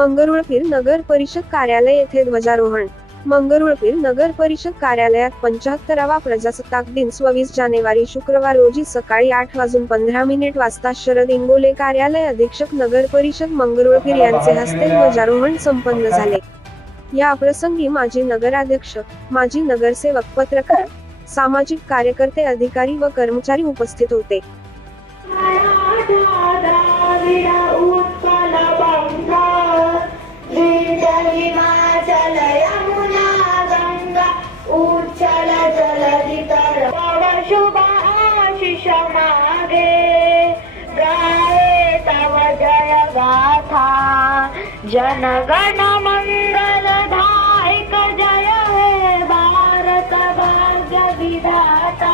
मंगरुळपीर नगर परिषद कार्यालय येथे ध्वजारोहण. मंगरुळपीर नगर परिषद कार्यालयात पंचाहत्तरावा प्रजासत्ताक दिन सव्वीस जानेवारी शुक्रवार रोजी सकाळी आठ वाजून पंधरा मिनिट वाजता शरद इंगोले कार्यालय अधीक्षक नगर परिषद मंगरुळपीर यांचे हस्ते ध्वजारोहण संपन्न झाले. या प्रसंगी माजी नगराध्यक्ष माजी नगरसेवक पत्रकार सामाजिक कार्यकर्ते अधिकारी व कर्मचारी उपस्थित होते. हिमाचल यमुना गंगा उच्चल जलधितर तव शुभ आशिष मागे गाये तव जय गाथा। जनगण मंगल धायक जय हे भारत भाग्य विधाता।